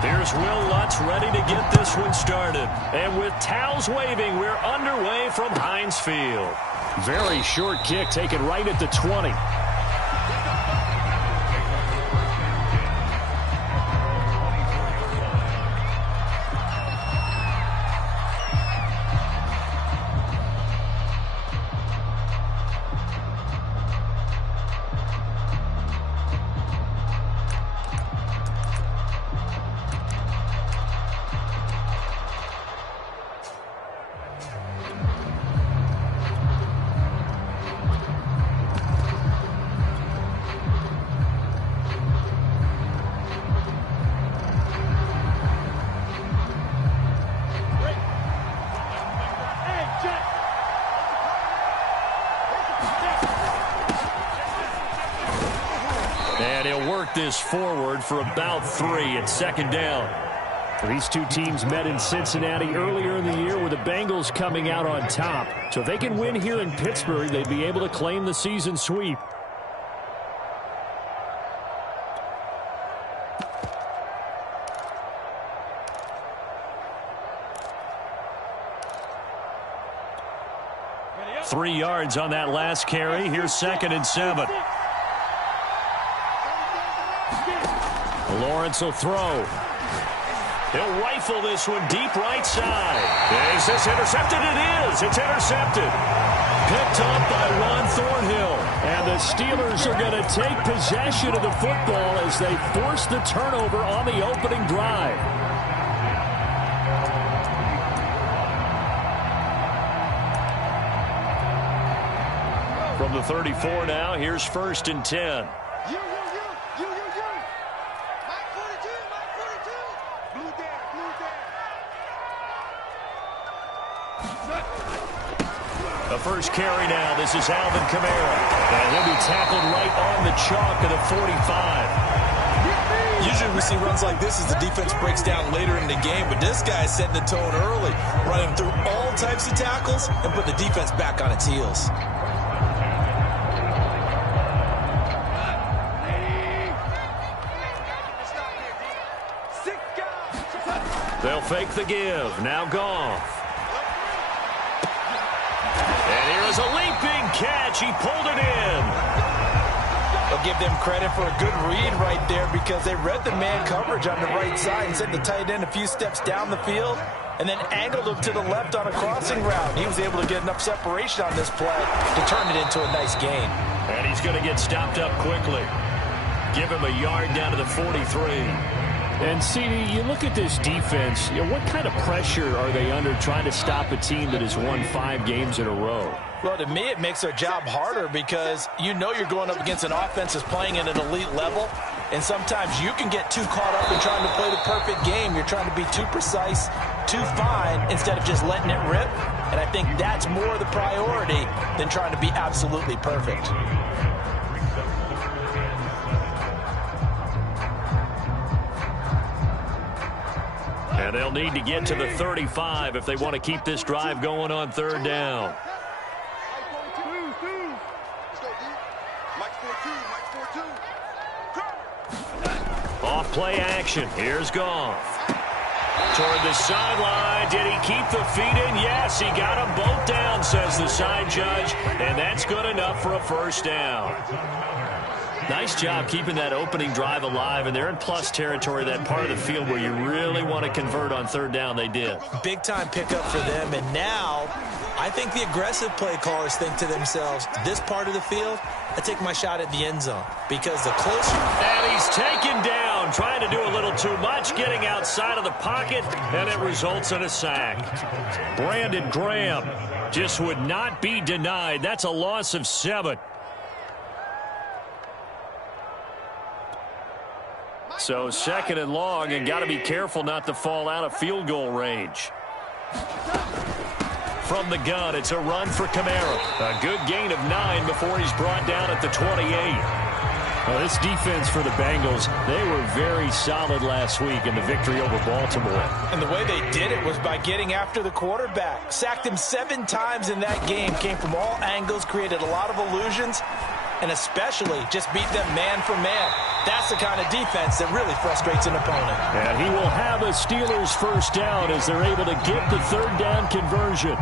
Here's Will Lutz ready to get this one started. And with towels waving, we're underway from Heinz Field. Very short kick taken right at the 20. And he'll work this forward for about 3 at second down. These two teams met in Cincinnati earlier in the year with the Bengals coming out on top. So if they can win here in Pittsburgh, they'd be able to claim the season sweep. Three yards on that last carry. Here's 2nd and 7. Lawrence will throw. He'll rifle this one deep right side. Is this intercepted? It is. It's intercepted. Picked up by Ron Thornhill. And the Steelers are going to take possession of the football as they force the turnover on the opening drive. From the 34 now, here's 1st and 10. The first carry now. This is Alvin Kamara. And he'll be tackled right on the chalk of the 45. Usually we see runs like this as the defense breaks down later in the game, but this guy is setting the tone early, running through all types of tackles and put the defense back on its heels. They'll fake the give. Now Goff. And here is a leaping catch. He pulled it in. I'll give them credit for a good read right there because they read the man coverage on the right side and sent the tight end a few steps down the field and then angled him to the left on a crossing route. He was able to get enough separation on this play to turn it into a nice gain. And he's going to get stopped up quickly. Give him a yard down to the 43. And, CD, you look at this defense, what kind of pressure are they under trying to stop a team that has won 5 games in a row? Well, to me, it makes their job harder because you know you're going up against an offense that's playing at an elite level, and sometimes you can get too caught up in trying to play the perfect game. You're trying to be too precise, too fine, instead of just letting it rip, and I think that's more the priority than trying to be absolutely perfect. And they'll need to get to the 35 if they want to keep this drive going on 3rd down. Off play action. Here's Goff. Toward the sideline. Did he keep the feet in? Yes, he got them both down, says the side judge. And that's good enough for a 1st down. Nice job keeping that opening drive alive, and they're in plus territory, that part of the field where you really want to convert on 3rd down. They did. Big-time pickup for them, and now I think the aggressive play callers think to themselves, this part of the field, I take my shot at the end zone, because the closer... And he's taken down, trying to do a little too much, getting outside of the pocket, and it results in a sack. Brandon Graham just would not be denied. That's a loss of 7. So 2nd and long, and got to be careful not to fall out of field goal range. From the gun, it's a run for Kamara. A good gain of 9 before he's brought down at the 28. Well, this defense for the Bengals, they were very solid last week in the victory over Baltimore. And the way they did it was by getting after the quarterback. Sacked him 7 times in that game. Came from all angles, created a lot of illusions. and especially just beat them man for man. That's the kind of defense that really frustrates an opponent. And he will have a Steelers first down as they're able to get the third down conversion.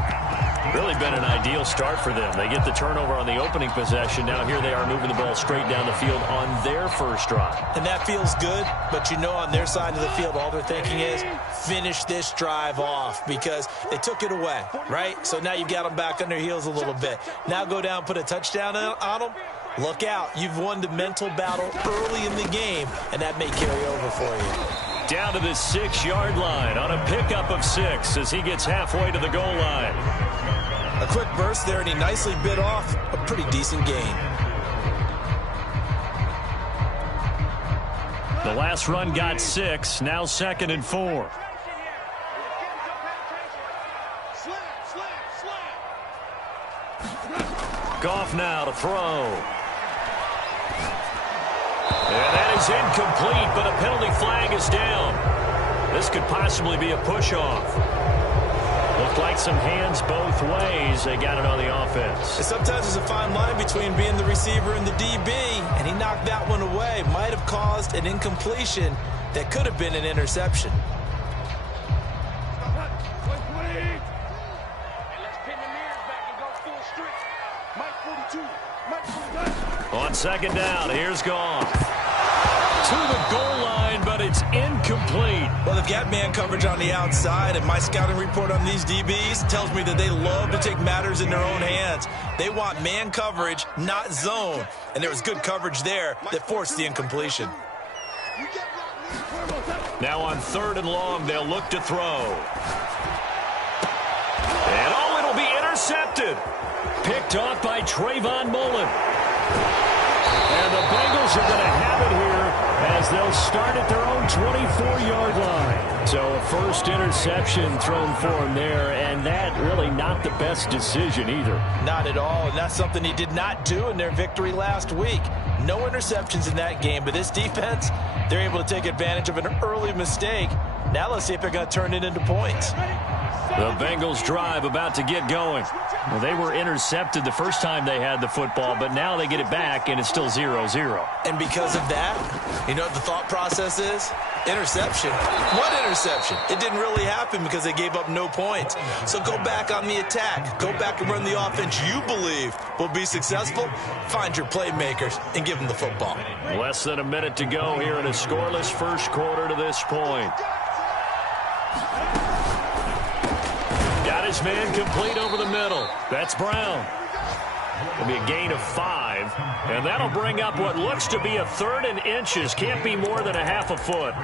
Really been an ideal start for them. They get the turnover on the opening possession. Now here they are moving the ball straight down the field on their first drive. And that feels good, but you know on their side of the field all they're thinking is finish this drive off because they took it away, right? So now you've got them back on their heels a little bit. Now go down, put a touchdown on them. Look out. You've won the mental battle early in the game, and that may carry over for you. Down to the 6-yard line on a pickup of 6 as he gets halfway to the goal line. A quick burst there, and he nicely bit off a pretty decent gain. The last run got 6, now 2nd and 4. Goff now to throw. And that is incomplete, but a penalty flag is down. This could possibly be a push-off. Looked like some hands both ways. They got it on the offense. And sometimes there's a fine line between being the receiver and the DB, and he knocked that one away. Might have caused an incompletion that could have been an interception. On 2nd down, here's Goff. To the goal line, but it's incomplete. Well, they've got man coverage on the outside, and my scouting report on these DBs tells me that they love to take matters in their own hands. They want man coverage, not zone. And there was good coverage there that forced the incompletion. Now on 3rd and long, they'll look to throw. And oh, it'll be intercepted. Picked off by Trayvon Mullen. And the Bengals are going to have it here as they'll start at their own 24-yard line. So a first interception thrown for him there, and that really not the best decision either. Not at all, and that's something he did not do in their victory last week. No interceptions in that game, but this defense, they're able to take advantage of an early mistake. Now let's see if they're going to turn it into points. The Bengals drive about to get going. Well, they were intercepted the first time they had the football, but now they get it back, and it's still 0-0. And because of that, you know what the thought process is? Interception. What interception? It didn't really happen because they gave up no points. So go back on the attack. Go back and run the offense you believe will be successful. Find your playmakers and give them the football. Less than a minute to go here in a scoreless first quarter to this point. Got his man complete over the middle. That's Brown. It'll be a gain of 5, and that'll bring up what looks to be a 3rd and inches. Can't be more than a half a foot.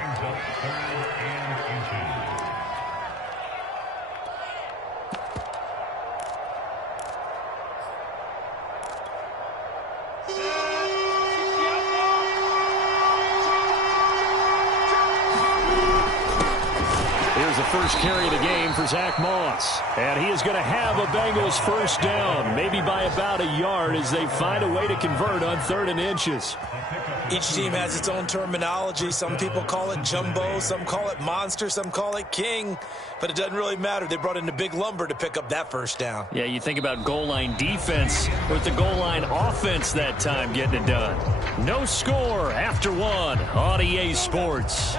First carry of the game for Zach Moss. And he is going to have a Bengals first down, maybe by about a yard as they find a way to convert on 3rd and inches. Each team has its own terminology. Some people call it jumbo, some call it monster, some call it king. But it doesn't really matter. They brought in the big lumber to pick up that first down. Yeah, you think about goal line defense with the goal line offense that time getting it done. No score after 1 on EA Sports.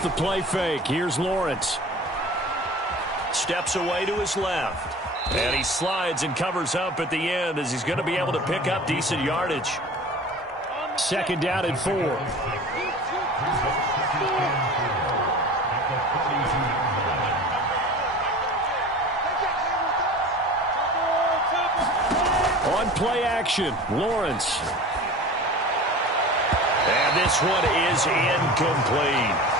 The play fake. Here's Lawrence. Steps away to his left. And he slides and covers up at the end as he's going to be able to pick up decent yardage. 2nd down and 4. On play action, Lawrence. And this one is incomplete.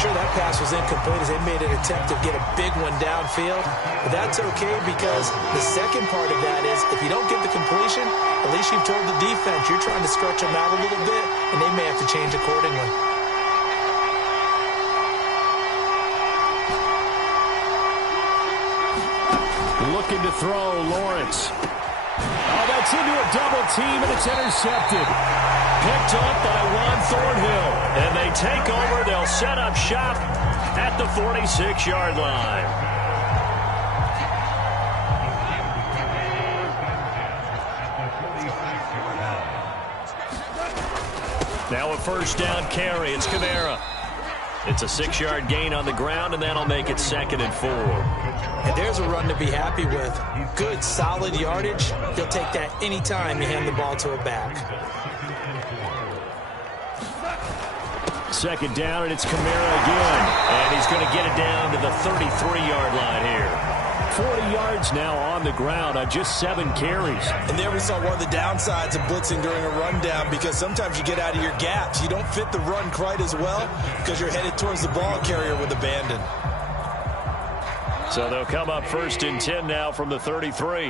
Sure, that pass was incomplete as they made an attempt to get a big one downfield. But that's okay because the second part of that is if you don't get the completion, at least you've told the defense you're trying to stretch them out a little bit, and they may have to change accordingly. Looking to throw, Lawrence. Oh, that's into a double team, and it's intercepted. Picked up by Juan Thornhill. And they take over. They'll set up shop at the 46-yard line. Now a first down carry. It's Kamara. It's a 6-yard gain on the ground, and that'll make it 2nd and 4. And there's a run to be happy with. Good, solid yardage. He'll take that anytime you hand the ball to a back. 2nd down, and it's Kamara again. And he's going to get it down to the 33-yard line here. 40 yards now on the ground on just 7 carries. And there we saw one of the downsides of blitzing during a rundown, because sometimes you get out of your gaps. You don't fit the run quite as well because you're headed towards the ball carrier with abandon. So they'll come up 1st and 10 now from the 33.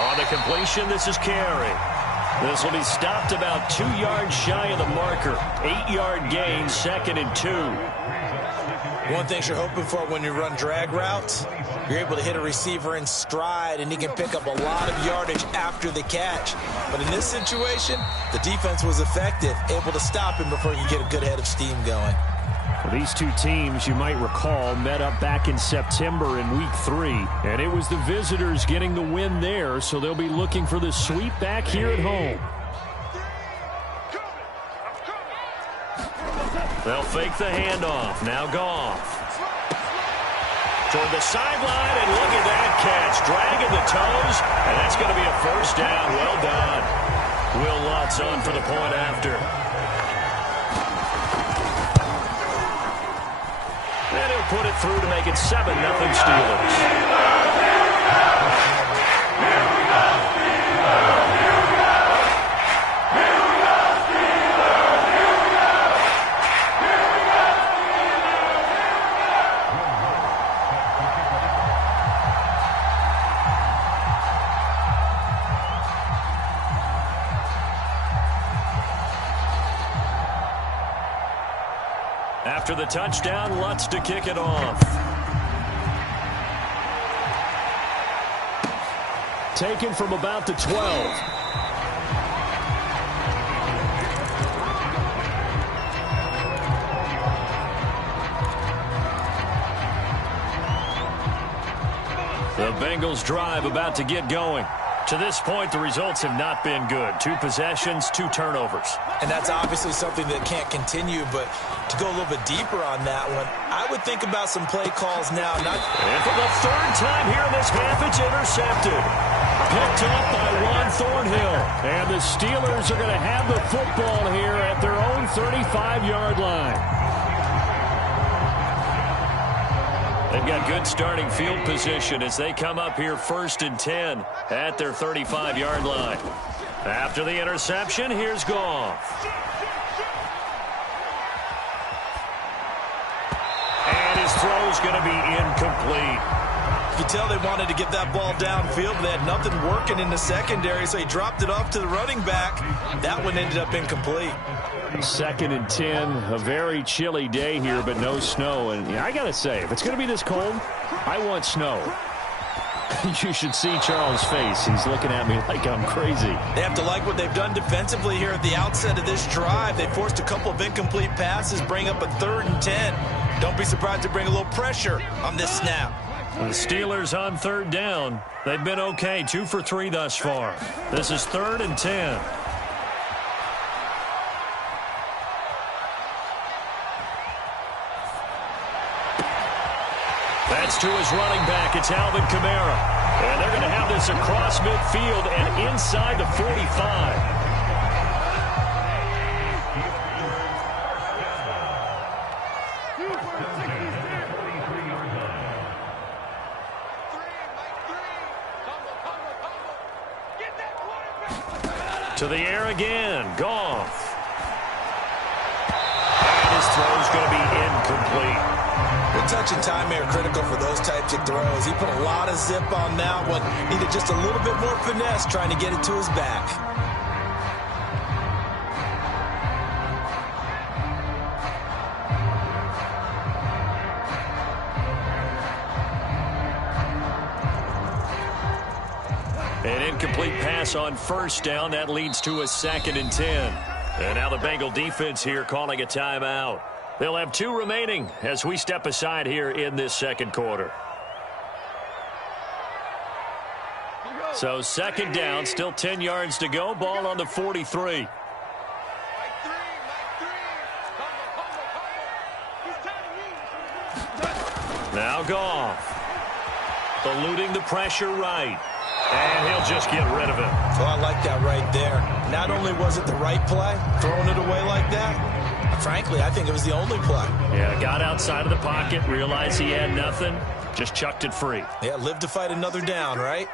On the completion, this is Carey. This will be stopped about 2 yards shy of the marker. 8-yard gain, 2nd and 2. One thing you're hoping for when you run drag routes, you're able to hit a receiver in stride, and he can pick up a lot of yardage after the catch. But in this situation, the defense was effective, able to stop him before you get a good head of steam going. Well, these two teams, you might recall, met up back in September in Week 3. And it was the visitors getting the win there, so they'll be looking for the sweep back here at home. They'll fake the handoff. Now Goff. Toward the sideline, and look at that catch. Dragging the toes, and that's going to be a first down. Well done. Will Lutz on for the point after. And he'll put it through to make it 7-0 Steelers. After the touchdown, Lutz to kick it off. Taken from about the 12. The Bengals drive about to get going. To this point, the results have not been good. 2 possessions, 2 turnovers. And that's obviously something that can't continue, but to go a little bit deeper on that one, I would think about some play calls now. And for the 3rd time here in this half, it's intercepted. Picked up by Juan Thornhill. And the Steelers are going to have the football here at their own 35-yard line. They've got good starting field position as they come up here 1st and 10 at their 35-yard line. After the interception, here's Goff. And his throw's going to be incomplete. You can tell they wanted to get that ball downfield, but they had nothing working in the secondary, so he dropped it off to the running back. That one ended up incomplete. 2nd and 10, a very chilly day here, but no snow. And I got to say, if it's going to be this cold, I want snow. You should see Charles' face. He's looking at me like I'm crazy. They have to like what they've done defensively here at the outset of this drive. They forced a couple of incomplete passes, bring up a 3rd and 10. Don't be surprised to bring a little pressure on this snap. The Steelers on 3rd down. They've been okay, 2 for 3 thus far. This is 3rd and 10. That's to his running back. It's Alvin Kamara. And they're going to have this across midfield and inside the 45. To the air again. Goff. And his throw's going to be incomplete. The touch and time are critical for those types of throws. He put a lot of zip on that one. Needed just a little bit more finesse trying to get it to his back. incomplete pass on first down. That leads to a 2nd and 10. And now the Bengal defense here calling a timeout. They'll have 2 remaining as we step aside here in this second quarter. So 2nd down, still 10 yards to go. Ball on the 43. Now Goff. Eluding the pressure right. And he'll just get rid of it. Oh, I like that right there. Not only was it the right play, throwing it away like that, frankly, I think it was the only play. Yeah, got outside of the pocket, realized he had nothing, just chucked it free. Yeah, live to fight another down, right?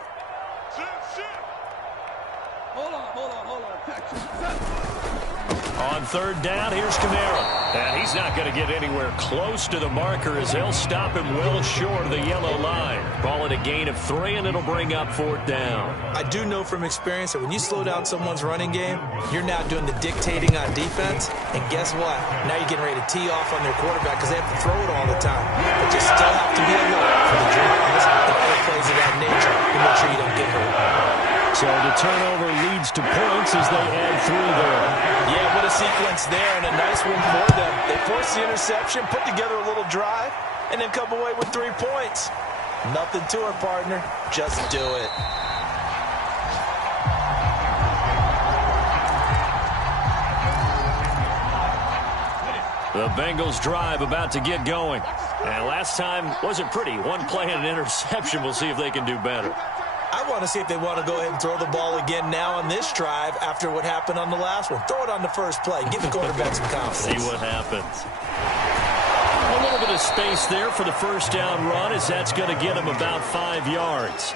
On 3rd down, here's Kamara. And he's not going to get anywhere close to the marker as they'll stop him well short of the yellow line. Call it a gain of 3, and it'll bring up 4th down. I do know from experience that when you slow down someone's running game, you're now doing the dictating on defense. And guess what? Now you're getting ready to tee off on their quarterback because they have to throw it all the time. But you still have to be alert for the drops and other plays of that nature to make sure you don't get hurt. So the turnover leads to points as they add 3 there. Yeah, what a sequence there, and a nice one for them. They forced the interception, put together a little drive, and then come away with 3 points. Nothing to it, partner. Just do it. The Bengals drive about to get going. And last time wasn't pretty. 1 play and an interception. We'll see if they can do better. I want to see if they want to go ahead and throw the ball again now on this drive after what happened on the last one. Throw it on the first play. Give the quarterback some confidence. See what happens. A little bit of space there for the first down run as that's going to get them about 5 yards.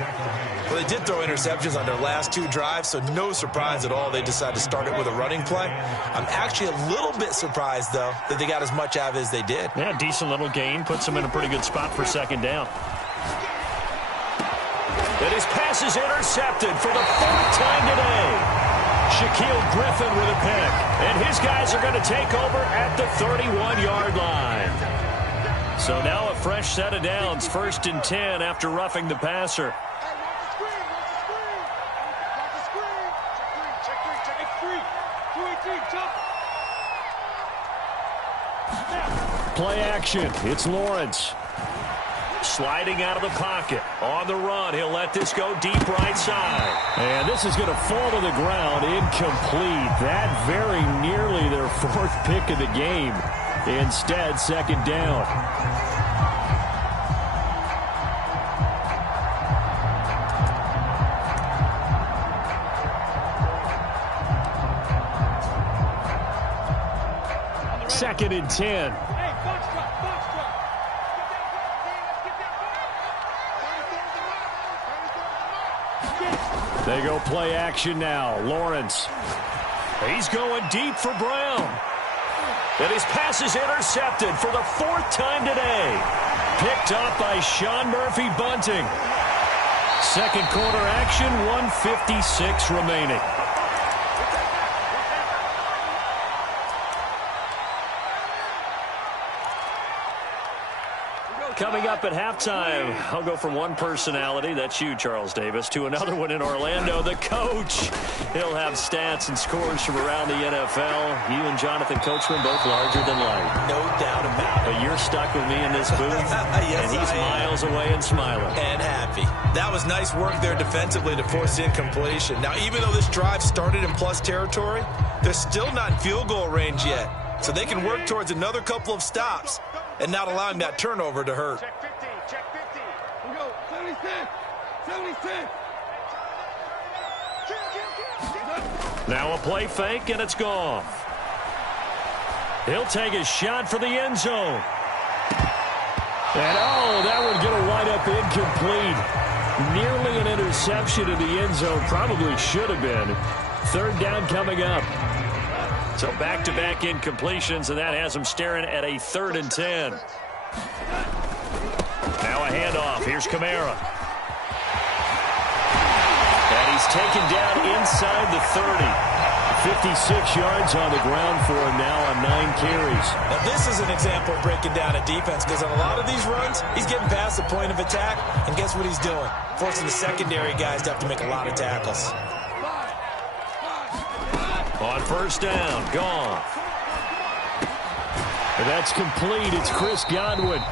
Well, they did throw interceptions on their last 2 drives, so no surprise at all they decided to start it with a running play. I'm actually a little bit surprised, though, that they got as much out of it as they did. Yeah, decent little gain. Puts them in a pretty good spot for 2nd down. And his pass is intercepted for the 4th time today. Shaquille Griffin with a pick. And his guys are going to take over at the 31-yard line. So now a fresh set of downs, 1st and 10 after roughing the passer. Play action. It's Lawrence. Sliding out of the pocket. On the run. He'll let this go deep right side. And this is going to fall to the ground. Incomplete. That very nearly their 4th pick of the game. Instead, 2nd down. Second and 10. They go play action now. Lawrence. He's going deep for Brown. And his pass is intercepted for the 4th time today. Picked up by Sean Murphy-Bunting. Second quarter action, 1:56 remaining. Coming up at halftime, I'll go from one personality, that's you, Charles Davis, to another one in Orlando, the coach. He'll have stats and scores from around the NFL. You and Jonathan Coachman both larger than life. No doubt about it. But you're stuck with me in this booth, yes, and he's miles away and smiling. And happy. That was nice work there defensively to force incompletion. Now, even though this drive started in plus territory, they're still not in field goal range yet. So they can work towards another couple of stops and not allowing that turnover to hurt. Check 50, check 50. We go, 76, 76. Now a play fake, and it's gone. He'll take a shot for the end zone. And, oh, that one going to wind up incomplete. Nearly an interception in the end zone. Probably should have been. 3rd down coming up. So back-to-back incompletions, and that has them staring at a 3rd and 10. Now a handoff. Here's Kamara. And he's taken down inside the 30. 56 yards on the ground for him now on 9 carries. Now, this is an example of breaking down a defense because on a lot of these runs, he's getting past the point of attack, and guess what he's doing? Forcing the secondary guys to have to make a lot of tackles. On first down, gone. And that's complete. It's Chris Godwin.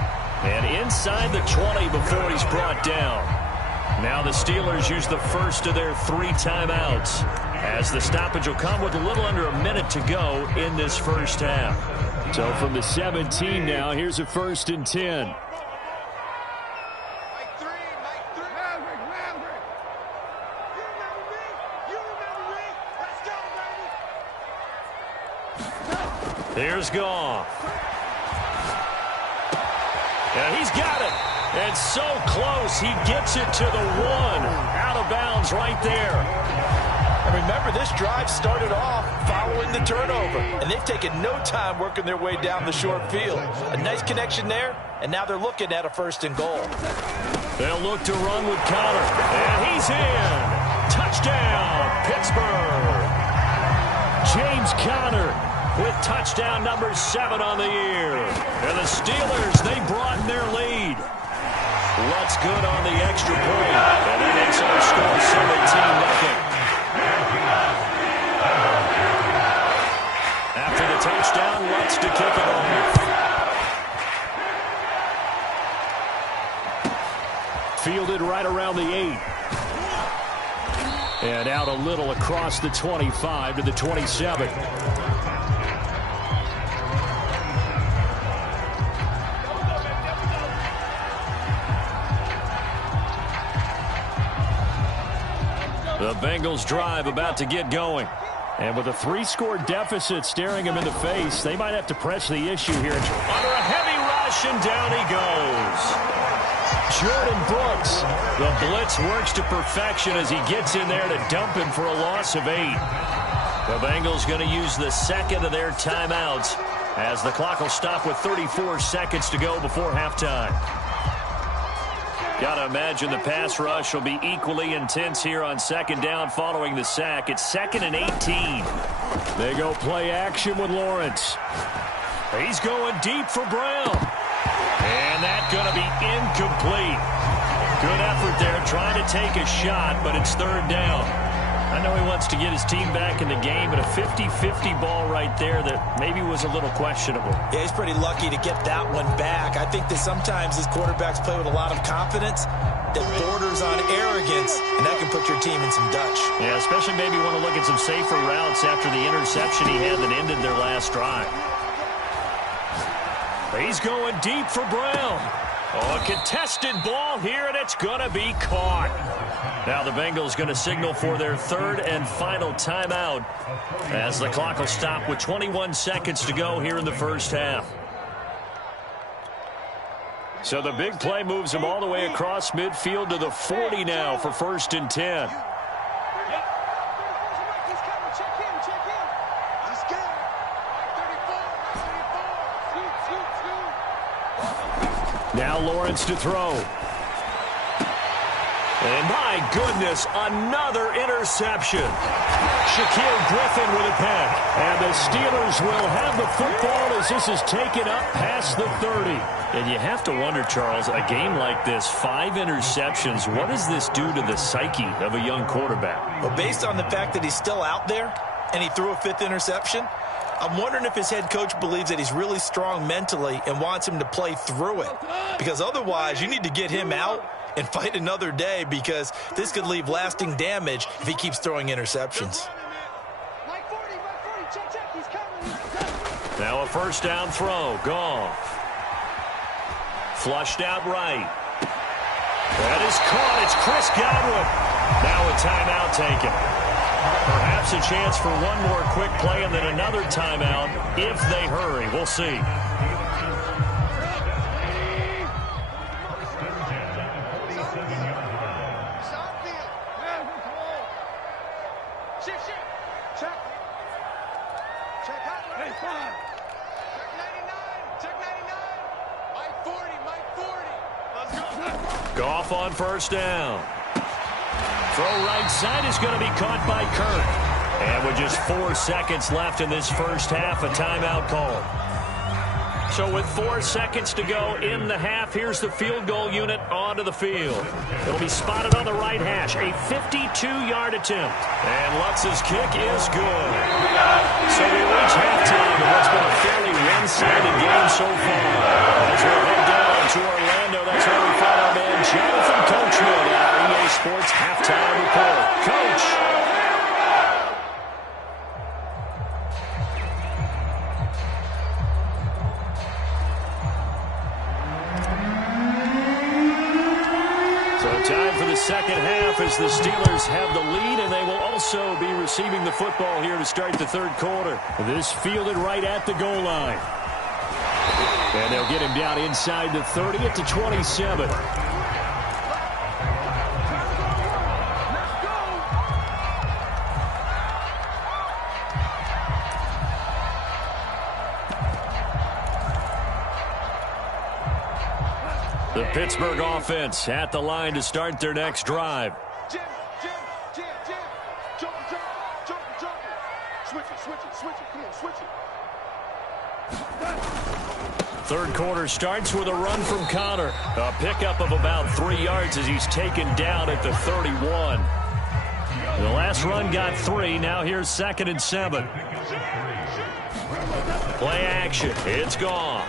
And inside the 20 before he's brought down. Now the Steelers use the first of their 3 timeouts, as the stoppage will come with a little under a minute to go in this first half. So from the 17 now, here's a 1st and 10. Here's Goff. And he's got it. And so close, he gets it to the 1. Out of bounds right there. And remember, this drive started off following the turnover, and they've taken no time working their way down the short field. A nice connection there, and now they're looking at a 1st and goal. They'll look to run with Connor. And he's in. Touchdown, Pittsburgh. James Conner with touchdown number 7 on the year. And the Steelers, they broaden their lead. Lutz good on the extra point. And that makes our score 17-0. After the touchdown, Lutz to kick it off. Fielded right around the 8. And out a little across the 25 to the 27. The Bengals drive about to get going. And with a 3-score deficit staring him in the face, they might have to press the issue here. Under a heavy rush, and down he goes. Jordan Brooks. The blitz works to perfection as he gets in there to dump him for a loss of 8. The Bengals going to use the 2nd of their timeouts as the clock will stop with 34 seconds to go before halftime. Got to imagine the pass rush will be equally intense here on 2nd down following the sack. It's 2nd and 18. They go play action with Lawrence. He's going deep for Brown. And that's going to be incomplete. Good effort there trying to take a shot, but it's 3rd down. I know he wants to get his team back in the game, but a 50-50 ball right there that maybe was a little questionable. Yeah, he's pretty lucky to get that one back. I think that sometimes his quarterbacks play with a lot of confidence that borders on arrogance, and that can put your team in some Dutch. Yeah, especially maybe want to look at some safer routes after the interception he had that ended their last drive. He's going deep for Brown. Oh, a contested ball here, and it's going to be caught. Now the Bengals going to signal for their 3rd and final timeout as the clock will stop with 21 seconds to go here in the first half. So the big play moves him all the way across midfield to the 40 now for 1st and 10. Now Lawrence to throw. And my goodness, another interception. Shaquille Griffin with a pick. And the Steelers will have the football as this is taken up past the 30. And you have to wonder, Charles, a game like this, 5 interceptions, what does this do to the psyche of a young quarterback? Well, based on the fact that he's still out there and he threw a 5th interception, I'm wondering if his head coach believes that he's really strong mentally and wants him to play through it. Because otherwise, you need to get him out and fight another day, because this could leave lasting damage if he keeps throwing interceptions. Now a 1st down throw. Goff. Flushed out right. That is caught. It's Chris Godwin. Now a timeout taken. Perhaps a chance for one more quick play and then another timeout if they hurry. We'll see. On 1st down. Throw right side is going to be caught by Kirk. And with just 4 seconds left in this first half, a timeout call. So with 4 seconds to go in the half, here's the field goal unit onto the field. It'll be spotted on the right hash, a 52-yard attempt. And Lutz's kick is good. So we reach halftime in what's been a fairly one-sided game so far. As we'll head down to Orlando, that's where we find our man Jonathan Coachman at our EA Sports Halftime Report. Coach. Time for the second half as the Steelers have the lead, and they will also be receiving the football here to start the third quarter. This fielded right at the goal line. And they'll get him down inside the 30 at the 27. The Pittsburgh offense at the line to start their next drive. Jim. Jump. Switch it. Come on, switch it. Third quarter starts with a run from Connor. A pickup of about 3 yards as he's taken down at the 31. The last run got 3. Now here's 2nd and 7. Play action. It's gone.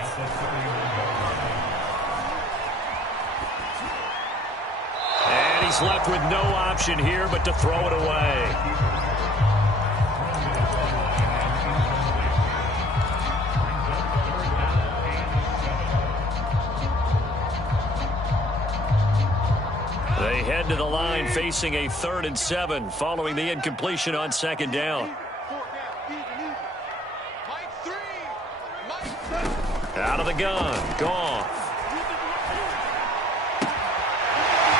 He's left with no option here but to throw it away. They head to the line facing a 3rd and 7 following the incompletion on 2nd down. Out of the gun. Goff.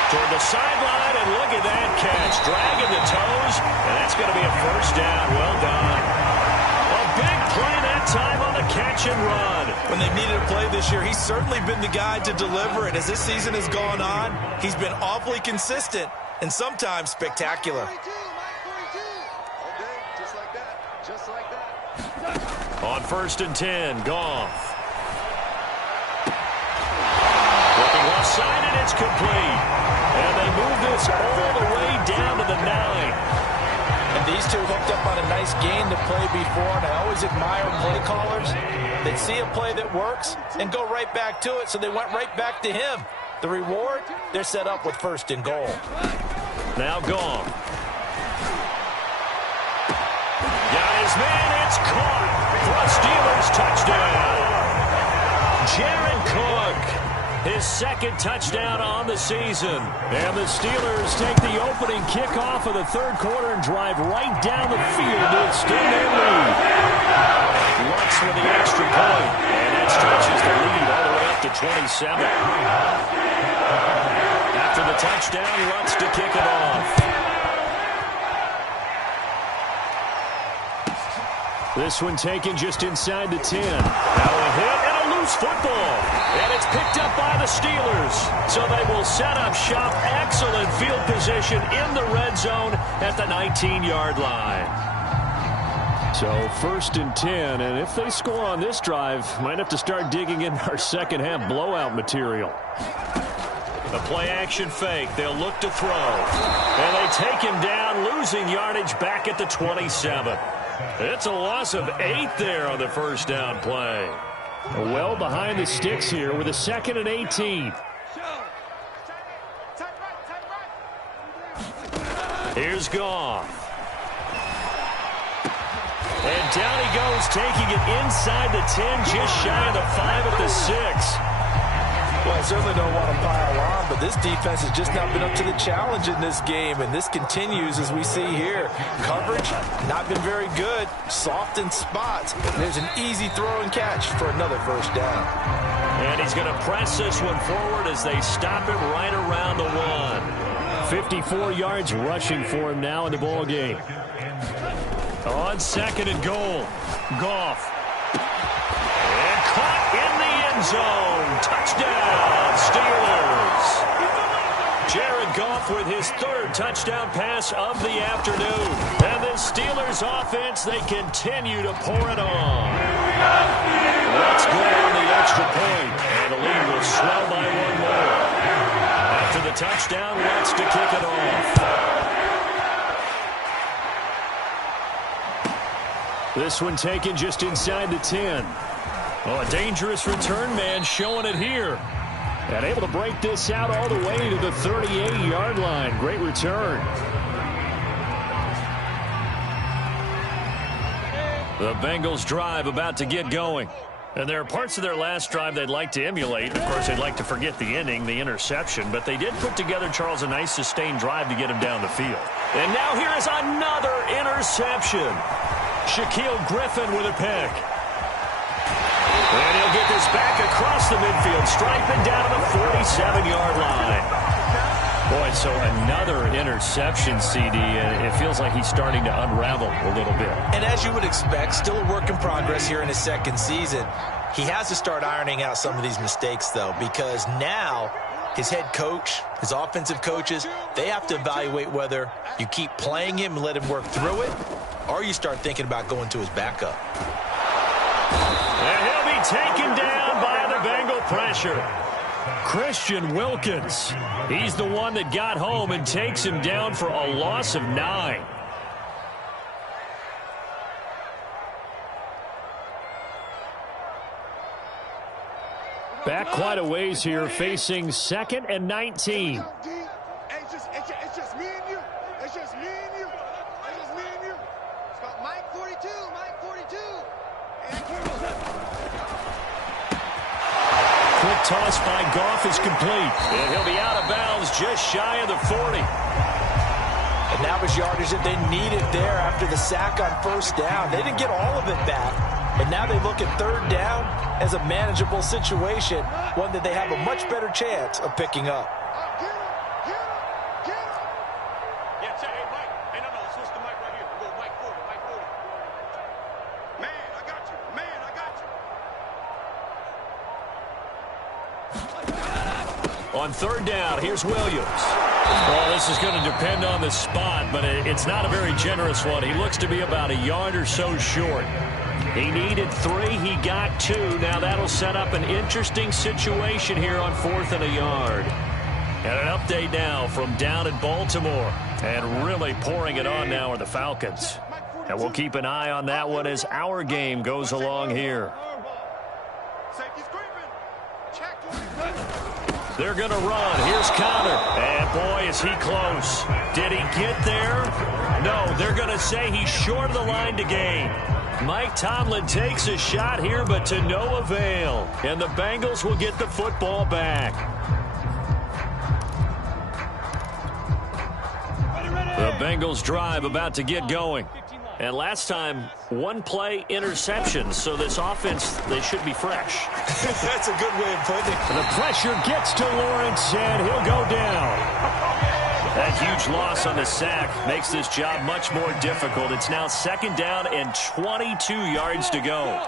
Toward the sideline, and look at that catch. Dragging the toes, and that's going to be a first down. Well done. A big play that time on the catch and run. When they've needed a play this year, he's certainly been the guy to deliver it. As this season has gone on, he's been awfully consistent and sometimes spectacular. On 1st and 10, Goff. Looking left side, and it's complete. And they move this all the way down to the 9. And these two hooked up on a nice gain to play before, and I always admire play callers that see a play that works and go right back to it, so they went right back to him. The reward, they're set up with 1st and goal. Now Goff. Got his man, it's caught. For a Steelers touchdown. Jared Cook. His 2nd touchdown on the season. And the Steelers take the opening kickoff of the 3rd quarter and drive right down the field to extend their lead. Lutz with the extra point. And that stretches the lead all the way up to 27. After the touchdown, Lutz to kick it off. This one taken just inside the 10. Now a hit and a loose football. And it's picked up by the Steelers. So they will set up shop. Excellent field position in the red zone at the 19-yard line. So 1st and 10. And if they score on this drive, might have to start digging in our second half blowout material. A play action fake. They'll look to throw. And they take him down, losing yardage back at the 27. It's a loss of 8 there on the first down play. Well behind the sticks here with a 2nd and 18. Here's Goff. And down he goes, taking it inside the 10, just shy of the 5 at the 6. Well, I certainly don't want to pile on, but this defense has just not been up to the challenge in this game, and this continues as we see here. Coverage, not been very good. Soft in spots. There's an easy throw and catch for another first down. And he's going to press this one forward as they stop him right around the 1. 54 yards rushing for him now in the ball game. On 2nd and goal, Goff. And caught in the end zone. Touchdown, Steelers. Jared Goff with his third touchdown pass of the afternoon. And the Steelers offense, they continue to pour it on. Let's go on the extra point, and the lead will swell by one more. After the touchdown, Lutz to kick it off. This one taken just inside the 10. Oh, a dangerous return man showing it here. And able to break this out all the way to the 38-yard line. Great return. The Bengals drive about to get going. And there are parts of their last drive they'd like to emulate. Of course, they'd like to forget the ending, the interception. But they did put together, Charles, a nice sustained drive to get him down the field. And now here is another interception. Shaquille Griffin with a pick. And he'll get this back across the midfield, striping down to the 47-yard line. Boy, so another interception, CD, and it feels like he's starting to unravel a little bit. And as you would expect, still a work in progress here in his second season. He has to start ironing out some of these mistakes, though, because now his head coach, his offensive coaches, they have to evaluate whether you keep playing him and let him work through it, or you start thinking about going to his backup. And he'll be taken down by the Bengal pressure. Christian Wilkins. He's the one that got home and takes him down for a loss of 9. Back quite a ways here, facing 2nd and 19. It's just me and you. It's just me and you. It's just me and you. It's got Mike 42. Mike 42. Quick toss by Goff is complete. And he'll be out of bounds just shy of the 40. And that was yardage that they needed there after the sack on first down. They didn't get all of it back. And now they look at third down as a manageable situation, one that they have a much better chance of picking up. On third down, here's Williams. Well, this is going to depend on the spot, but it's not a very generous one. He looks to be about a yard or so short. He needed 3. He got 2. Now that'll set up an interesting situation here on 4th and a yard. And an update now from down in Baltimore. And really pouring it on now are the Falcons. And we'll keep an eye on that one as our game goes along here. They're going to run. Here's Connor. And, boy, is he close. Did he get there? No, they're going to say he's short of the line to gain. Mike Tomlin takes a shot here, but to no avail. And the Bengals will get the football back. The Bengals drive about to get going. And last time, 1 play interception. So this offense, they should be fresh. That's a good way of putting it. The pressure gets to Lawrence, and he'll go down. That huge loss on the sack makes this job much more difficult. It's now 2nd down and 22 yards to go.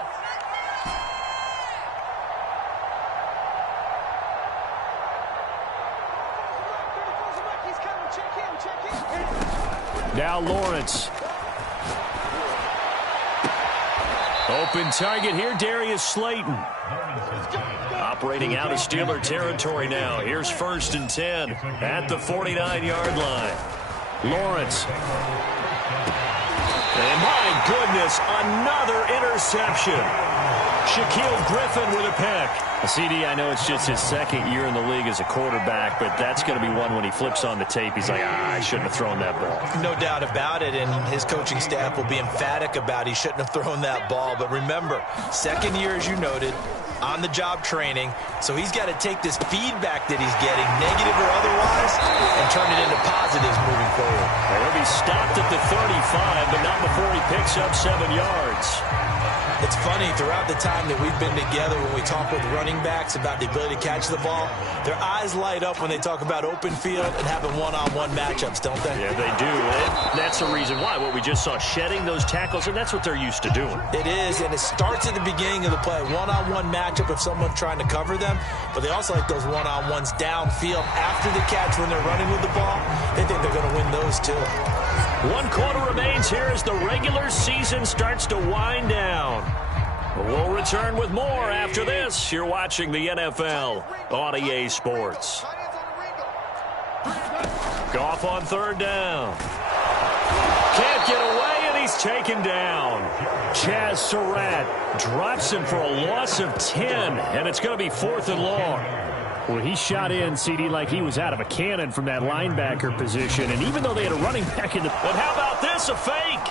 Now Lawrence. Open target here, Darius Slayton. Operating out of Steeler territory now. Here's 1st and 10 at the 49-yard line. Lawrence. And my goodness, another interception. Shaquille Griffin with a pick. CD, I know it's just his 2nd year in the league as a quarterback, but that's going to be one when he flips on the tape. He's like, I shouldn't have thrown that ball. No doubt about it, and his coaching staff will be emphatic about he shouldn't have thrown that ball. But remember, 2nd year, as you noted, on-the-job training, so he's got to take this feedback that he's getting, negative or otherwise, and turn it into positives moving forward. Well, he'll be stopped at the 35, but not before he picks up 7 yards. The It's funny, throughout the time that we've been together, when we talk with running backs about the ability to catch the ball, their eyes light up when they talk about open field and having one-on-one matchups, don't they? Yeah, they do. And that's the reason why. What we just saw, shedding those tackles, and that's what they're used to doing. It is, and it starts at the beginning of the play. One-on-one matchup if someone's trying to cover them, but they also like those one-on-ones downfield after the catch when they're running with the ball. They think they're going to win those too. 1 quarter remains here as the regular season starts to wind down. We'll return with more after this. You're watching the NFL on EA Sports. Goff on 3rd down. Can't get away, and he's taken down. Chaz Surratt drops him for a loss of 10, and it's going to be 4th and long. Well, he shot in, CD, like he was out of a cannon from that linebacker position. And even though they had a running back in the... But how about this, a fake?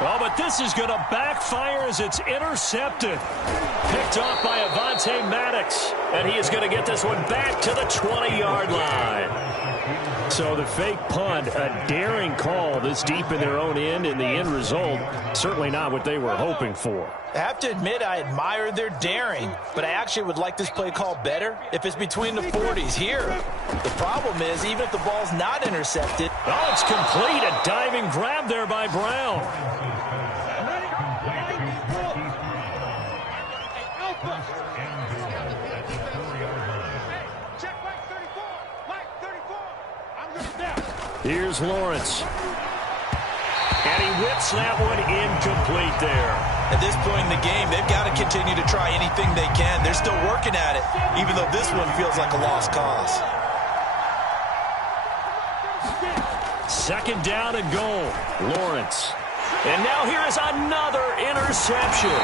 Oh, but this is going to backfire as it's intercepted. Picked off by Avonte Maddox. And he is going to get this one back to the 20-yard line. So the fake punt, a daring call this deep in their own end, and the end result, certainly not what they were hoping for. I have to admit, I admire their daring, but I actually would like this play called better if it's between the 40s here. The problem is, even if the ball's not intercepted. Oh, it's complete. A diving grab there by Brown. Here's Lawrence. And he whips that one incomplete there. At this point in the game, they've got to continue to try anything they can. They're still working at it, even though this one feels like a lost cause. 2nd down and goal. Lawrence. And now here is another interception.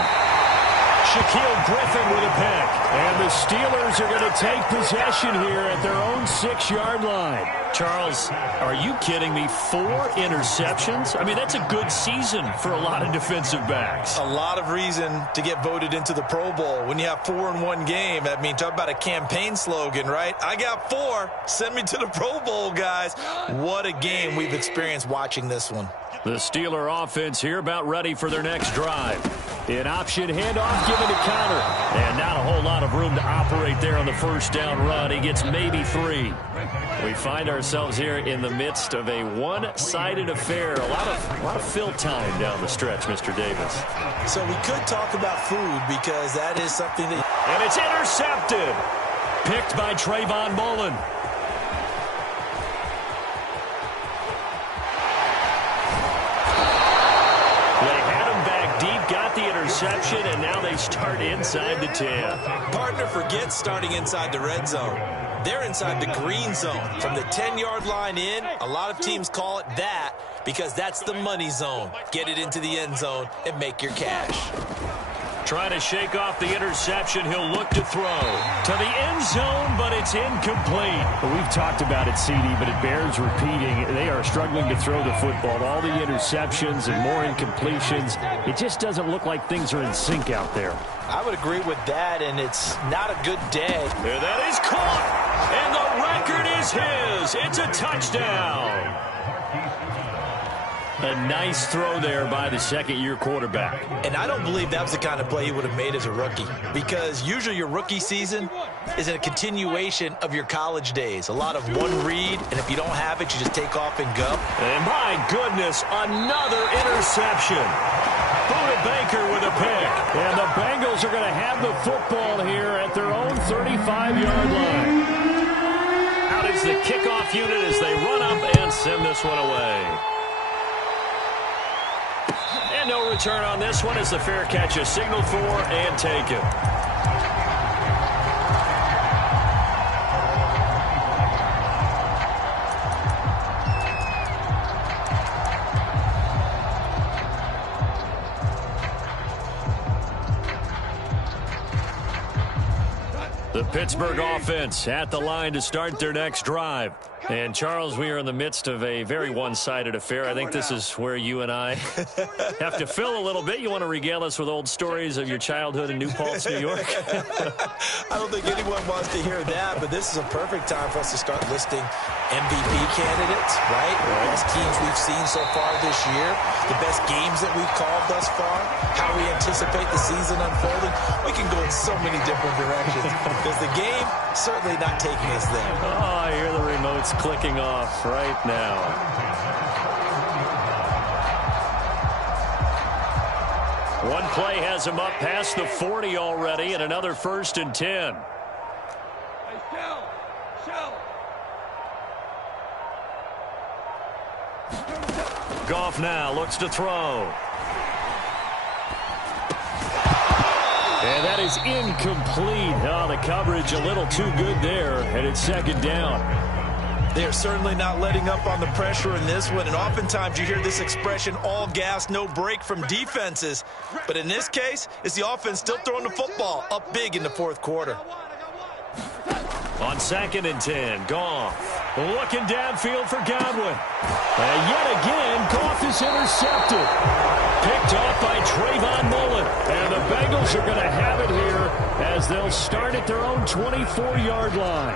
Shaquille Griffin with a pick. And the Steelers are going to take possession here at their own 6-yard line. Charles, are you kidding me? 4 interceptions? I mean, that's a good season for a lot of defensive backs. A lot of reason to get voted into the Pro Bowl. When you have 4 in one game, I mean, talk about a campaign slogan, right? I got 4. Send me to the Pro Bowl, guys. What a game we've experienced watching this one. The Steeler offense here about ready for their next drive. An option handoff given to Connor. And not a whole lot of room to operate there on the 1st down run. He gets maybe 3. We find ourselves here in the midst of a one-sided affair. A lot of fill time down the stretch, Mr. Davis. So we could talk about food because that is something that... And it's intercepted. Picked by Trayvon Mullen. The interception, and now they start inside the 10. Partner forgets starting inside the red zone. They're inside the green zone. From the 10-yard line in, a lot of teams call it that because that's the money zone. Get it into the end zone and make your cash. Trying to shake off the interception. He'll look to throw to the end zone, but it's incomplete. Well, we've talked about it, CD, but it bears repeating. They are struggling to throw the football. All the interceptions and more incompletions. It just doesn't look like things are in sync out there. I would agree with that, and it's not a good day. And that is caught, and the record is his. It's a touchdown. A nice throw there by the 2nd-year quarterback. And I don't believe that was the kind of play he would have made as a rookie, because usually your rookie season is a continuation of your college days. A lot of one read, and if you don't have it, you just take off and go. And my goodness, another interception. Buda Baker with a pick. And the Bengals are going to have the football here at their own 35-yard line. Out is the kickoff unit as they run up and send this one away. And no return on this one as the fair catch is signaled for and taken. The Pittsburgh offense at the line to start their next drive. And, Charles, we are in the midst of a very one-sided affair. I think this is where you and I have to fill a little bit. You want to regale us with old stories of your childhood in New Paltz, New York? I don't think anyone wants to hear that, but this is a perfect time for us to start listing MVP candidates, right? The best teams we've seen so far this year, the best games that we've called thus far, how we anticipate the season unfolding. We can go in so many different directions because the game certainly not taking us there. Oh, I hear the remote's clicking off right now. One play has him up past the 40 already, and another 1st and 10. Goff now looks to throw. And that is incomplete. Oh, the coverage a little too good there, and it's 2nd down. They're certainly not letting up on the pressure in this one, and oftentimes you hear this expression, all gas, no break from defenses. But in this case, it's the offense still throwing the football up big in the 4th quarter. On 2nd and 10, Goff looking downfield for Godwin. And yet again, Goff is intercepted. Picked off by Trayvon Mullen. And the Bengals are going to have it here as they'll start at their own 24-yard line.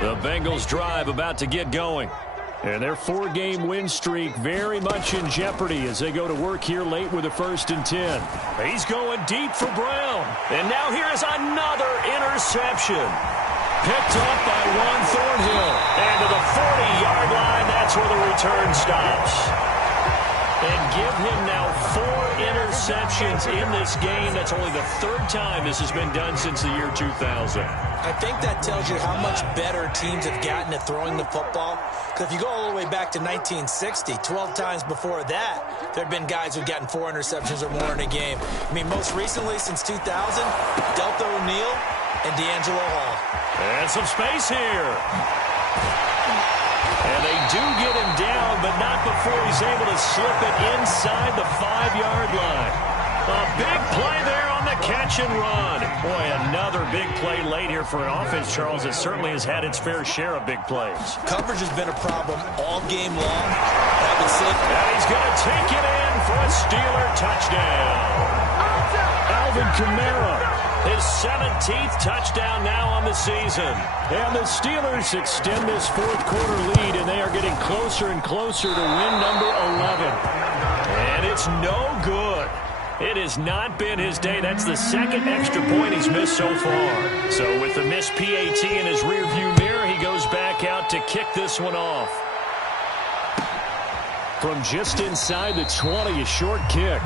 The Bengals drive about to get going. And their 4-game win streak very much in jeopardy as they go to work here late with a 1st and 10. He's going deep for Brown. And now here is another interception. Picked up by Juan Thornhill. And to the 40-yard line, that's where the return stops. And give him now 4 interceptions in this game. That's only the 3rd time this has been done since the year 2000. I think that tells you how much better teams have gotten at throwing the football. Because if you go all the way back to 1960, 12 times before that, there have been guys who've gotten 4 interceptions or more in a game. I mean, most recently, since 2000, Delta O'Neal and D'Angelo Hall. And some space here. And they do get him down, but not before he's able to slip it inside the 5-yard line. A big play there on the catch and run. Boy, another big play late here for an offense, Charles, that certainly has had its fair share of big plays. Coverage has been a problem all game long. And he's going to take it in for a Steeler touchdown. Alvin Kamara. His 17th touchdown now on the season. And the Steelers extend this 4th quarter lead, and they are getting closer and closer to win number 11. And it's no good. It has not been his day. That's the 2nd extra point he's missed so far. So with the missed PAT in his rearview mirror, he goes back out to kick this one off. From just inside the 20, a short kick.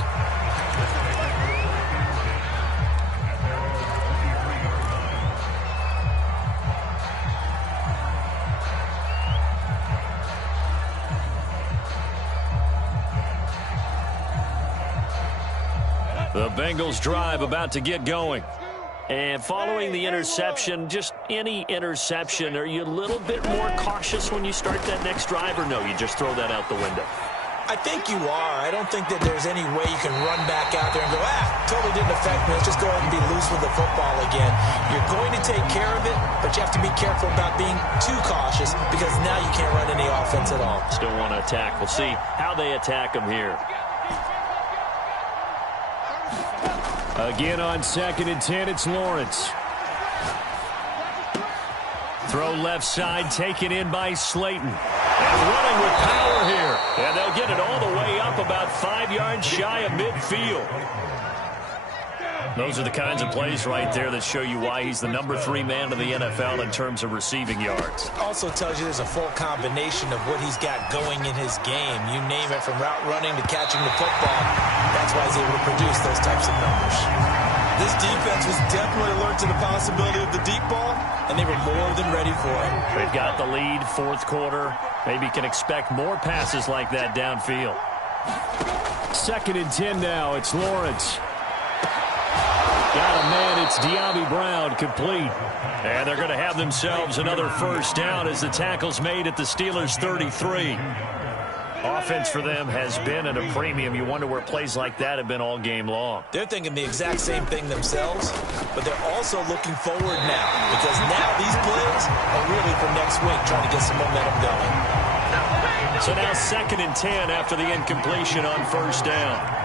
The Bengals drive about to get going. And following the interception, just any interception, are you a little bit more cautious when you start that next drive, or no, you just throw that out the window? I think you are. I don't think that there's any way you can run back out there and go, totally didn't affect me. Let's just go ahead and be loose with the football again. You're going to take care of it, but you have to be careful about being too cautious because now you can't run any offense at all. Still want to attack. We'll see how they attack them here. Again on 2nd and 10, it's Lawrence. Throw left side, taken in by Slayton. And running with power here. And they'll get it all the way up about 5 yards shy of midfield. Those are the kinds of plays right there that show you why he's the number 3 man in the NFL in terms of receiving yards. Also tells you there's a full combination of what he's got going in his game. You name it, from route running to catching the football. That's why he's able to produce those types of numbers. This defense was definitely alert to the possibility of the deep ball, and they were more than ready for it. They've got the lead, 4th quarter. Maybe can expect more passes like that downfield. 2nd and 10 now. It's Lawrence. Got a man. It's De'Ami Brown, complete. And they're going to have themselves another 1st down as the tackle's made at the Steelers' 33. Offense for them has been at a premium. You wonder where plays like that have been all game long. They're thinking the exact same thing themselves, but they're also looking forward now because now these plays are really for next week, trying to get some momentum going. So now 2nd and 10 after the incompletion on 1st down.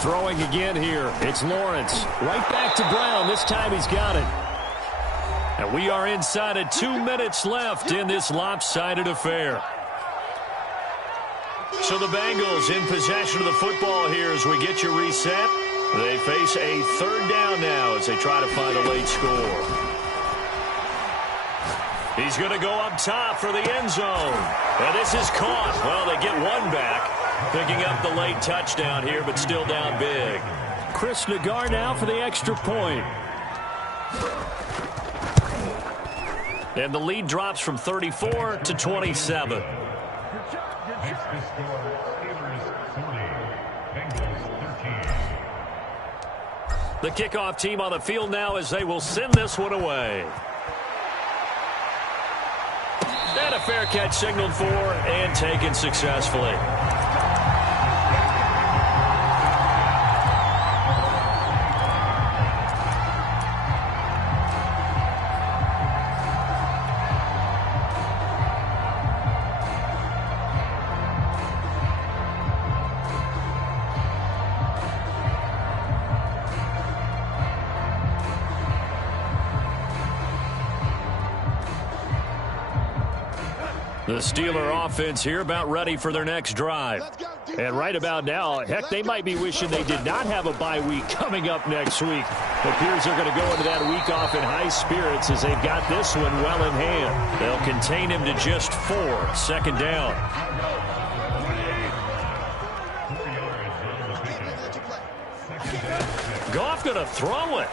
Throwing again here. It's Lawrence. Right back to Brown. This time he's got it. And we are inside of 2 minutes left in this lopsided affair. So the Bengals in possession of the football here as we get you reset. They face a 3rd down now as they try to find a late score. He's going to go up top for the end zone. And this is caught. Well, they get one back. Picking up the late touchdown here, but still down big. Chris Nagar now for the extra point. And the lead drops from 34 to 27. The kickoff team on the field now as they will send this one away. And a fair catch signaled for and taken successfully. The Steeler offense here about ready for their next drive. And right about now, heck, they might be wishing they did not have a bye week coming up next week. It appears they're going to go into that week off in high spirits as they've got this one well in hand. They'll contain him to just 4. 2nd down. Goff going to throw it.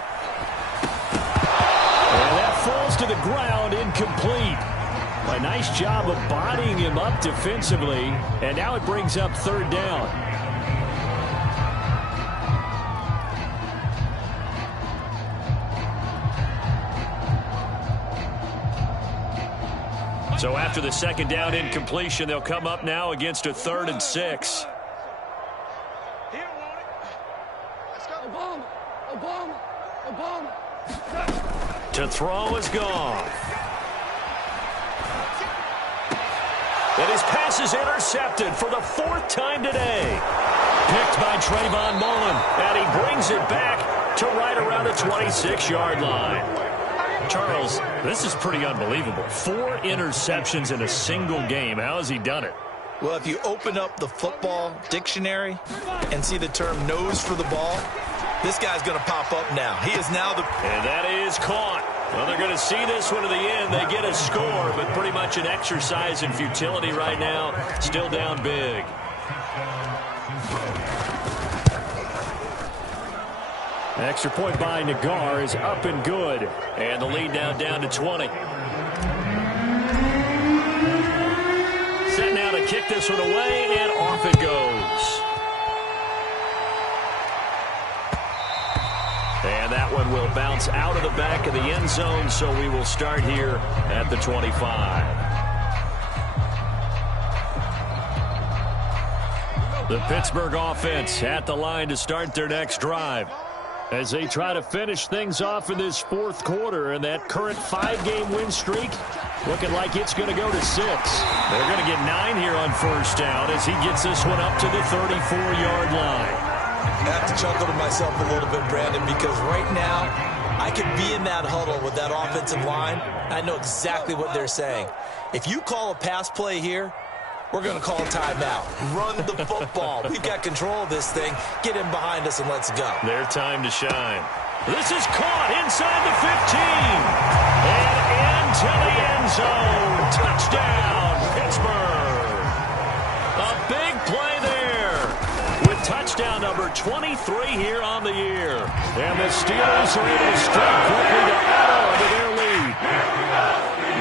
And that falls to the ground, incomplete. A nice job of bodying him up defensively, and now it brings up 3rd down. So after the 2nd down incompletion, they'll come up now against a 3rd and 6. To throw is Goff. And his pass is intercepted for the 4th time today. Picked by Trayvon Mullen. And he brings it back to right around the 26-yard line. Charles, this is pretty unbelievable. 4 interceptions in a single game. How has he done it? Well, if you open up the football dictionary and see the term nose for the ball, this guy's going to pop up now. He is now the... And that is caught. Well, they're going to see this one to the end. They get a score, but pretty much an exercise in futility right now. Still down big. An extra point by Nagar is up and good. And the lead now down to 20. Set now to kick this one away, and off it goes. And that one will bounce out of the back of the end zone, so we will start here at the 25. The Pittsburgh offense at the line to start their next drive. As they try to finish things off in this 4th quarter, and that current 5-game win streak looking like it's going to go to 6. They're going to get 9 here on 1st down as he gets this one up to the 34-yard line. I have to chuckle to myself a little bit, Brandon, because right now I could be in that huddle with that offensive line. I know exactly what they're saying. If you call a pass play here, we're going to call a timeout. Run the football. We've got control of this thing. Get in behind us and let's go. Their time to shine. This is caught inside the 15. And into the end zone. Touchdown, Pittsburgh. A big play there. With touchdown number 23 here on the year. And the Steelers are able to strike quickly to add on to their lead.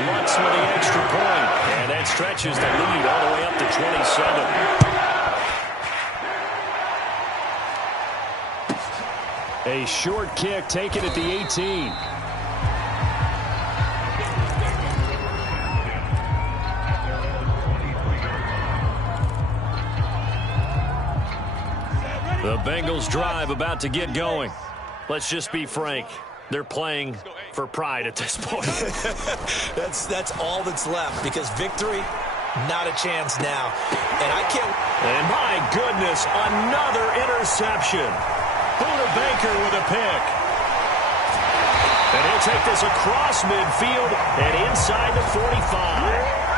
Lutz with the extra point. And that stretches the lead all the way up to 27. A short kick taken at the 18. The Bengals drive about to get going. Let's just be frank. They're playing for pride at this point. That's all that's left, because victory, not a chance now. And I can't... And my goodness, another interception. Buda Baker with a pick. And he'll take this across midfield and inside the 45.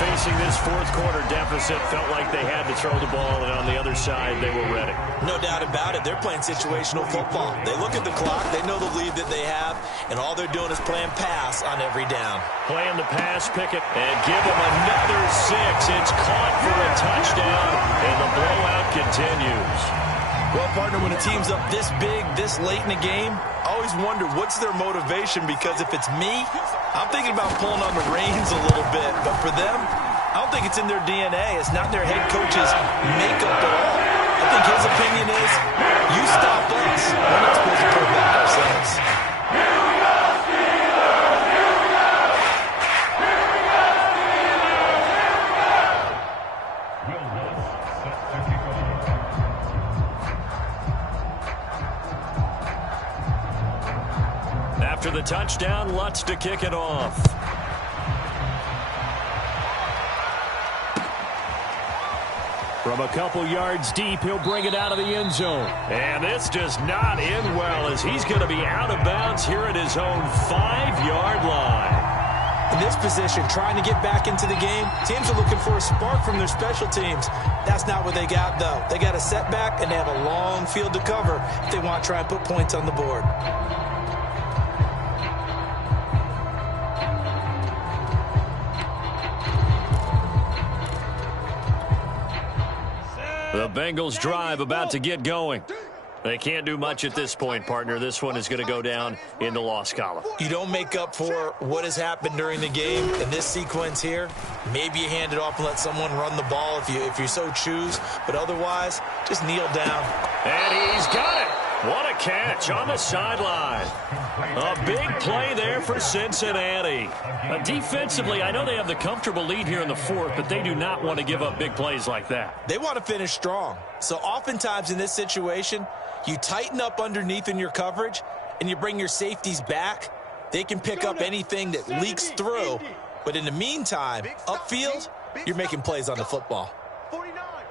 Facing this fourth quarter deficit, felt like they had to throw the ball, and on the other side, they were ready. No doubt about it. They're playing situational football. They look at the clock, they know the lead that they have, and all they're doing is playing pass on every down. Playing the pass, Pickett, and give them another 6. It's caught for a touchdown, and the blowout continues. Well, partner, when a team's up this big, this late in the game, I always wonder what's their motivation, because if it's me, I'm thinking about pulling on the reins a little bit. But for them, I don't think it's in their DNA. It's not their head coach's makeup at all. I think his opinion is, you stop us, we're not supposed to pull back ourselves. After the touchdown, Lutz to kick it off. From a couple yards deep, he'll bring it out of the end zone. And this does not end well, as he's going to be out of bounds here at his own 5-yard line. In this position, trying to get back into the game, teams are looking for a spark from their special teams. That's not what they got, though. They got a setback, and they have a long field to cover if they want to try and put points on the board. The Bengals drive about to get going. They can't do much at this point, partner. This one is going to go down in the loss column. You don't make up for what has happened during the game in this sequence here. Maybe you hand it off and let someone run the ball if you so choose. But otherwise, just kneel down. And he's got it. What a catch on the sideline. A big play there for Cincinnati. Defensively, I know they have the comfortable lead here in the fourth, but they do not want to give up big plays like that. They want to finish strong. So oftentimes in this situation, you tighten up underneath in your coverage, and you bring your safeties back. They can pick up anything that leaks through. But in the meantime, upfield, you're making plays on the football. 49's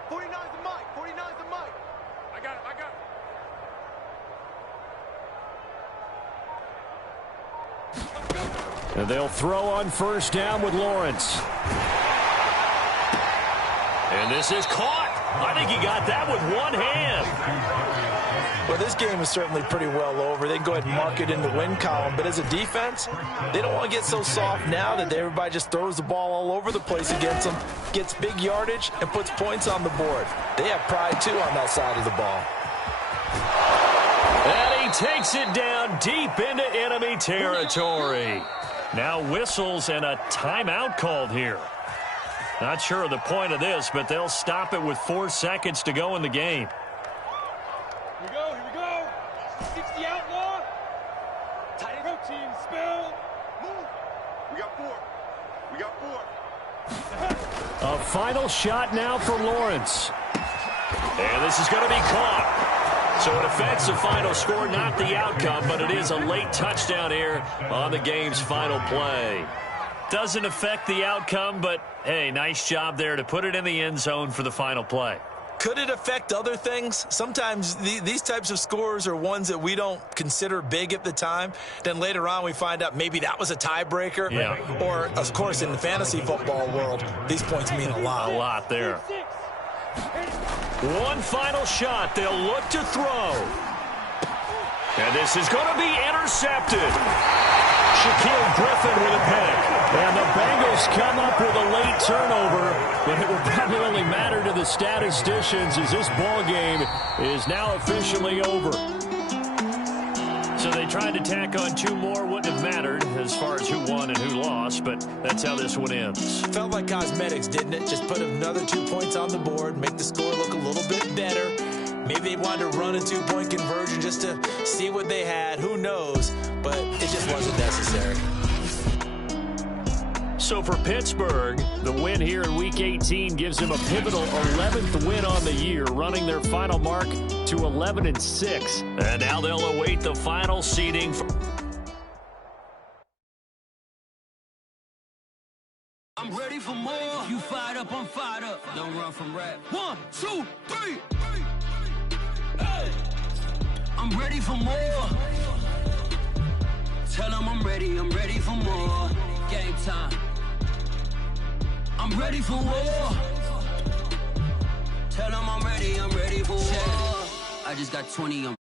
the mic. 49's the mic. I got it. And they'll throw on first down with Lawrence. And this is caught. I think he got that with one hand. Well, this game is certainly pretty well over. They can go ahead and mark it in the win column. But as a defense, they don't want to get so soft now that everybody just throws the ball all over the place against them, gets big yardage, and puts points on the board. They have pride, too, on that side of the ball. And he takes it down deep into enemy territory. Now whistles and a timeout called here. Not sure of the point of this, but they'll stop it with 4 seconds to go in the game. Here we go. 60 outlaw. Tight end protein spill. Move. We got 4. A final shot now for Lawrence. And this is going to be caught. So it affects the final score, not the outcome, but it is a late touchdown here on the game's final play. Doesn't affect the outcome, but, hey, nice job there to put it in the end zone for the final play. Could it affect other things? Sometimes these types of scores are ones that we don't consider big at the time. Then later on we find out maybe that was a tiebreaker. Yeah. Or, of course, in the fantasy football world, these points mean a lot. A lot there. One final shot. They'll look to throw. And this is going to be intercepted. Shaquille Griffin with a pick. And the Bengals come up with a late turnover, but it will probably only matter to the statisticians as this ball game is now officially over. So they tried to tack on 2 more. Wouldn't have mattered as far as who won and who lost, but that's how this one ends. Felt like cosmetics, didn't it? Just put another 2 points on the board, make the score look a little bit better. Maybe they wanted to run a 2-point conversion just to see what they had. Who knows? But it just wasn't necessary. So for Pittsburgh, the win here in Week 18 gives them a pivotal 11th win on the year, running their final mark to 11-6. And now they'll await the final seeding. I'm ready for more. You fired up, I'm fired up. Don't run from rap. 1, 2, 3. Hey. I'm ready for more. Tell them I'm ready for more. Game time. I'm ready for war. Tell them I'm ready for war. I just got 20 on.